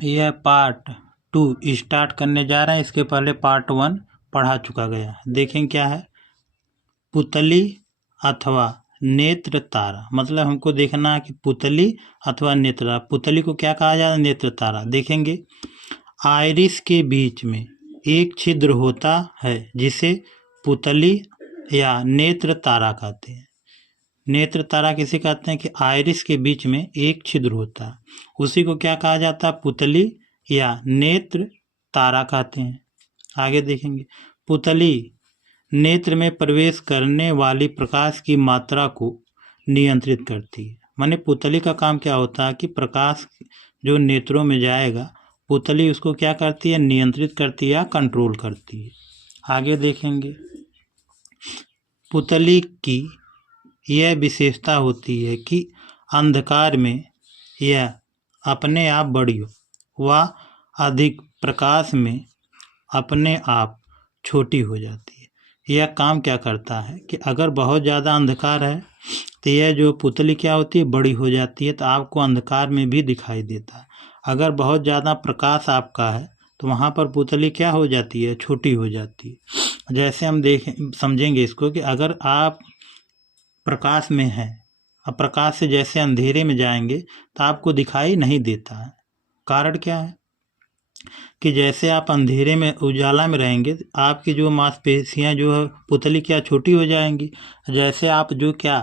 यह part 2 start करने जा रहे हैं। इसके पहले पार्ट 1 पढ़ा चुका गया। देखें क्या है। पुतली अथवा नेत्र तारा, मतलब हमको देखना है कि पुतली अथवा नेत्र तारा। पुतली को क्या कहा जाता है? नेत्र तारा। देखेंगे आइरिस के बीच में एक छिद्र होता है जिसे पुतली या नेत्र तारा कहते हैं। नेत्र तारा किसे कहते हैं? कि आइरिस के बीच में एक छिद्र होता है, उसी को क्या कहा जाता है? पुतली या नेत्र तारा कहते हैं। आगे देखेंगे पुतली नेत्र में प्रवेश करने वाली प्रकाश की मात्रा को नियंत्रित करती है। माने पुतली का काम क्या होता है कि प्रकाश जो नेत्रों में जाएगा, पुतली उसको क्या करती है? नियंत्रित करती है या कंट्रोल करती है। आगे देखेंगे पुतली की यह विशेषता होती है कि अंधकार में यह अपने आप बड़ी हो व अधिक प्रकाश में अपने आप छोटी हो जाती है। यह काम क्या करता है कि अगर बहुत ज़्यादा अंधकार है तो यह जो पुतली क्या होती है? बड़ी हो जाती है, तो आपको अंधकार में भी दिखाई देता है। अगर बहुत ज़्यादा प्रकाश आपका है तो वहाँ पर पुतली क्या हो जाती है? छोटी हो जाती है। जैसे हम समझेंगे इसको कि अगर आप प्रकाश में हैं, अब प्रकाश से जैसे अंधेरे में जाएंगे तो आपको दिखाई नहीं देता है। कारण क्या है? कि जैसे आप अंधेरे में उजाला में रहेंगे, आपकी जो मांसपेशियां जो है पुतली क्या छोटी हो जाएंगी। जैसे आप जो क्या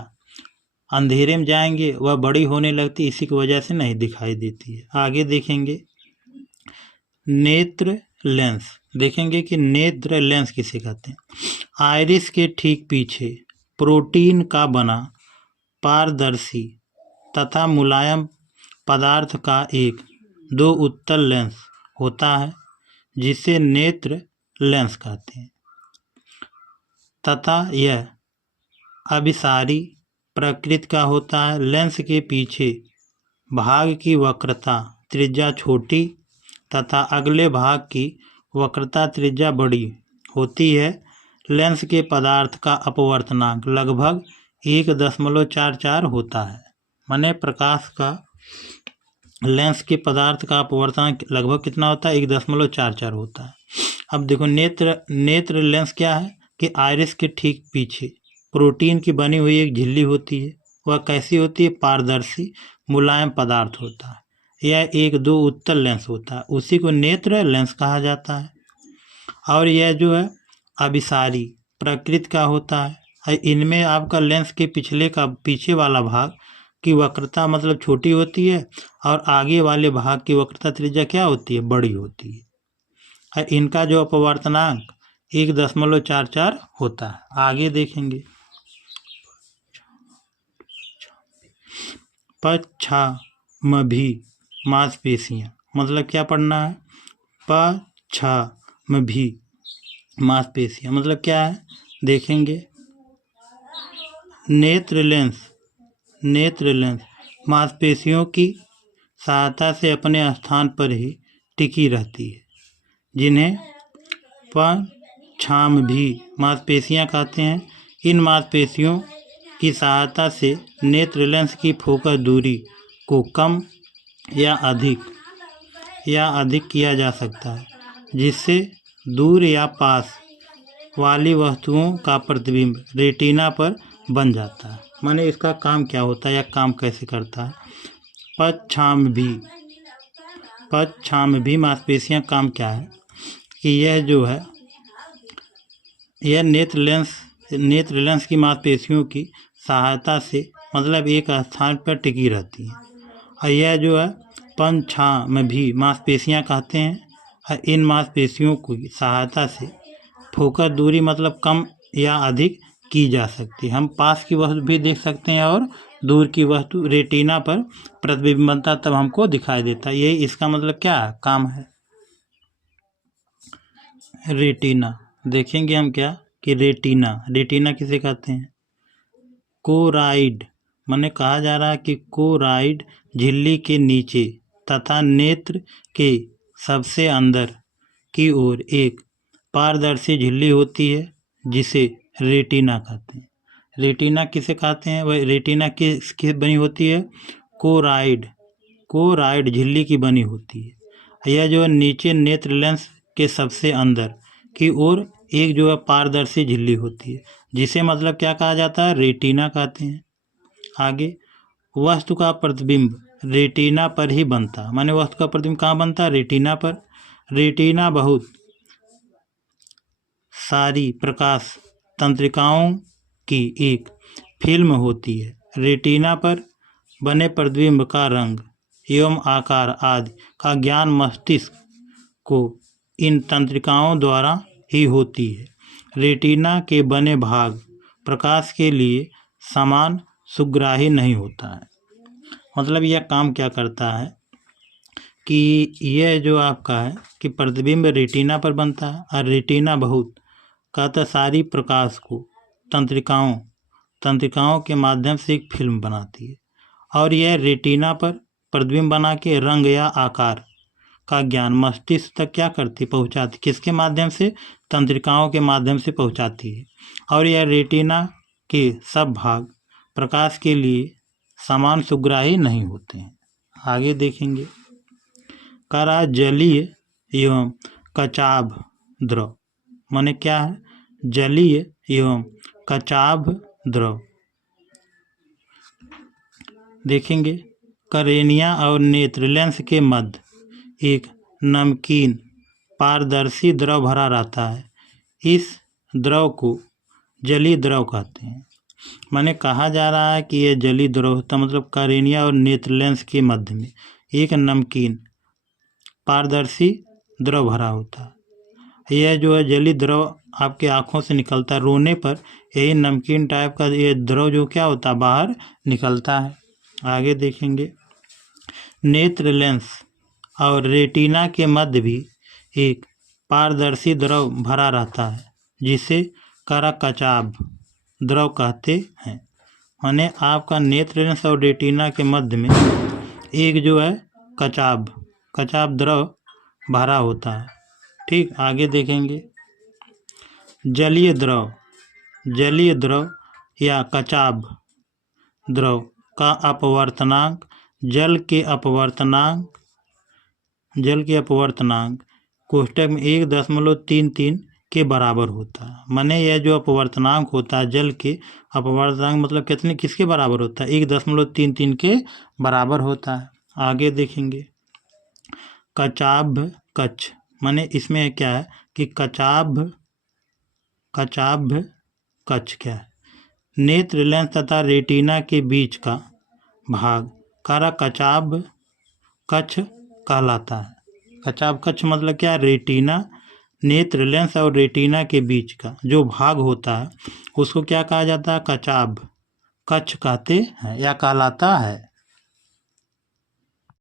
अंधेरे में जाएंगे वह बड़ी होने लगती, इसी की वजह से नहीं दिखाई देती है। आगे देखेंगे नेत्र लेंस। देखेंगे कि नेत्र लेंस किसे कहते हैं? आइरिस के ठीक पीछे प्रोटीन का बना पारदर्शी तथा मुलायम पदार्थ का एक 2 उत्तल लेंस होता है जिसे नेत्र लेंस कहते हैं, तथा यह अभिसारी प्रकृति का होता है। लेंस के पीछे भाग की वक्रता त्रिज्या छोटी तथा अगले भाग की वक्रता त्रिज्या बड़ी होती है। लेंस के पदार्थ का अपवर्तनांक लगभग 1.44 होता है। माने प्रकाश का लेंस के पदार्थ का अपवर्तनांक लगभग कितना होता है? 1.44 होता है। अब देखो नेत्र लेंस क्या है कि आइरिस के ठीक पीछे प्रोटीन की बनी हुई एक झिल्ली होती है। वह कैसी होती है? पारदर्शी मुलायम पदार्थ होता है। यह एक 2 उत्तल लेंस होता है, उसी को नेत्र लेंस कहा जाता है। और यह जो है अभिसारी प्रकृति का होता है। इनमें आपका लेंस के पीछे वाला भाग की वक्रता मतलब छोटी होती है और आगे वाले भाग की वक्रता त्रिज्या क्या होती है? बड़ी होती है। इनका जो अपवर्तनांक 1.44 होता है। आगे देखेंगे पक्षामभी मांसपेशियां, मतलब क्या पढ़ना है? पक्षामभी मांसपेशियां मतलब क्या है? देखेंगे नेत्र लेंस मांसपेशियों की सहायता से अपने स्थान पर ही टिकी रहती है, जिन्हें पक्षामभी मांसपेशियां कहते हैं। इन मांसपेशियों की सहायता से नेत्र लेंस की फोकस दूरी को कम या अधिक किया जा सकता है, जिससे दूर या पास वाली वस्तुओं का प्रतिबिंब रेटिना पर बन जाता है। माने इसका काम क्या होता है या काम कैसे करता है? पक्षामभी मांसपेशियां काम क्या है कि यह जो है यह नेत्र लेंस की मांसपेशियों की सहायता से मतलब एक स्थान पर टिकी रहती है। और यह जो है पक्षामभी मांसपेशियां कहते हैं। इन मांसपेशियों की सहायता से फोकस दूरी मतलब कम या अधिक की जा सकती है। हम पास की वस्तु भी देख सकते हैं और दूर की वस्तु रेटिना पर प्रतिबिंबता तब हमको दिखाई देता है। यही इसका मतलब क्या है? काम है। रेटिना देखेंगे हम क्या कि रेटिना किसे कहते हैं? कोराइड, माने कहा जा रहा है कि कोराइड झिल्ली के नीचे तथा नेत्र के सबसे अंदर की ओर एक पारदर्शी झिल्ली होती है जिसे रेटिना कहते हैं। रेटिना किसे कहते हैं? वह रेटिना किस बनी होती है? कोराइड झिल्ली की बनी होती है। यह जो है नीचे नेत्र लेंस के सबसे अंदर की ओर एक जो है पारदर्शी झिल्ली होती है, जिसे मतलब क्या कहा जाता है, रेटिना कहते हैं। आगे, वस्तु का प्रतिबिंब रेटिना पर ही बनता है, माने वस्तु का प्रतिबिंब कहाँ बनता है, रेटिना पर। रेटिना बहुत सारी प्रकाश तंत्रिकाओं की एक फिल्म होती है। रेटिना पर बने प्रतिबिंब का रंग एवं आकार आदि का ज्ञान मस्तिष्क को इन तंत्रिकाओं द्वारा ही होती है। रेटिना के बने भाग प्रकाश के लिए समान सुग्राही नहीं होता है। मतलब यह काम क्या करता है कि यह जो आपका है कि प्रतिबिंब रेटिना पर बनता है, और रेटिना बहुत कहता सारी प्रकाश को तंत्रिकाओं के माध्यम से एक फिल्म बनाती है, और यह रेटिना पर प्रतिबिंब बना के रंग या आकार का ज्ञान मस्तिष्क तक क्या करती, पहुंचाती। किसके माध्यम से, तंत्रिकाओं के माध्यम से पहुंचाती है। और यह रेटिना के सब भाग प्रकाश के लिए समान सुग्राही नहीं होते हैं। आगे देखेंगे, करा जलीय एवं कचाभ द्रव, माने क्या है, जलीय एवं कचाभ द्रव। देखेंगे, करेनिया और नेत्र लेंस के मध्य एक नमकीन पारदर्शी द्रव भरा रहता है। इस द्रव को जलीय द्रव कहते हैं। माने कहा जा रहा है कि यह जलीय द्रव होता, मतलब करेनिया और नेत्र लेंस के मध्य में एक नमकीन पारदर्शी द्रव भरा होता है। यह जो है जलीय द्रव आपके आँखों से निकलता है, रोने पर यही नमकीन टाइप का ये द्रव जो क्या होता है, बाहर निकलता है। आगे देखेंगे, नेत्र लेंस और रेटिना के मध्य भी एक पारदर्शी द्रव भरा रहता है, जिसे करकचाभ द्रव कहते हैं। माने आपका नेत्र लेंस और रेटिना के मध्य में एक जो है कचाभ द्रव भरा होता है। ठीक, आगे देखेंगे, जलीय द्रव या कचाभ द्रव का अपवर्तनांक जल के अपवर्तनांक कोष्ठक में 1.33 के बराबर होता है। माने यह जो अपवर्तनांक होता है जल के अपवर्तनांक मतलब कितने, किसके बराबर होता है, 1.33 के बराबर होता है। आगे देखेंगे, कचाभ कच्छ, माने इसमें क्या है कि कचाभ कच्छ क्या है, नेत्र लेंस तथा रेटिना के बीच का भाग करकचाभ कच्छ कहलाता है। कचाभ कच्छ मतलब क्या, रेटिना, नेत्र लेंस और रेटिना के बीच का जो भाग होता है उसको क्या कहा जाता है, कचाभ कच्छ कहते हैं या कहलाता है।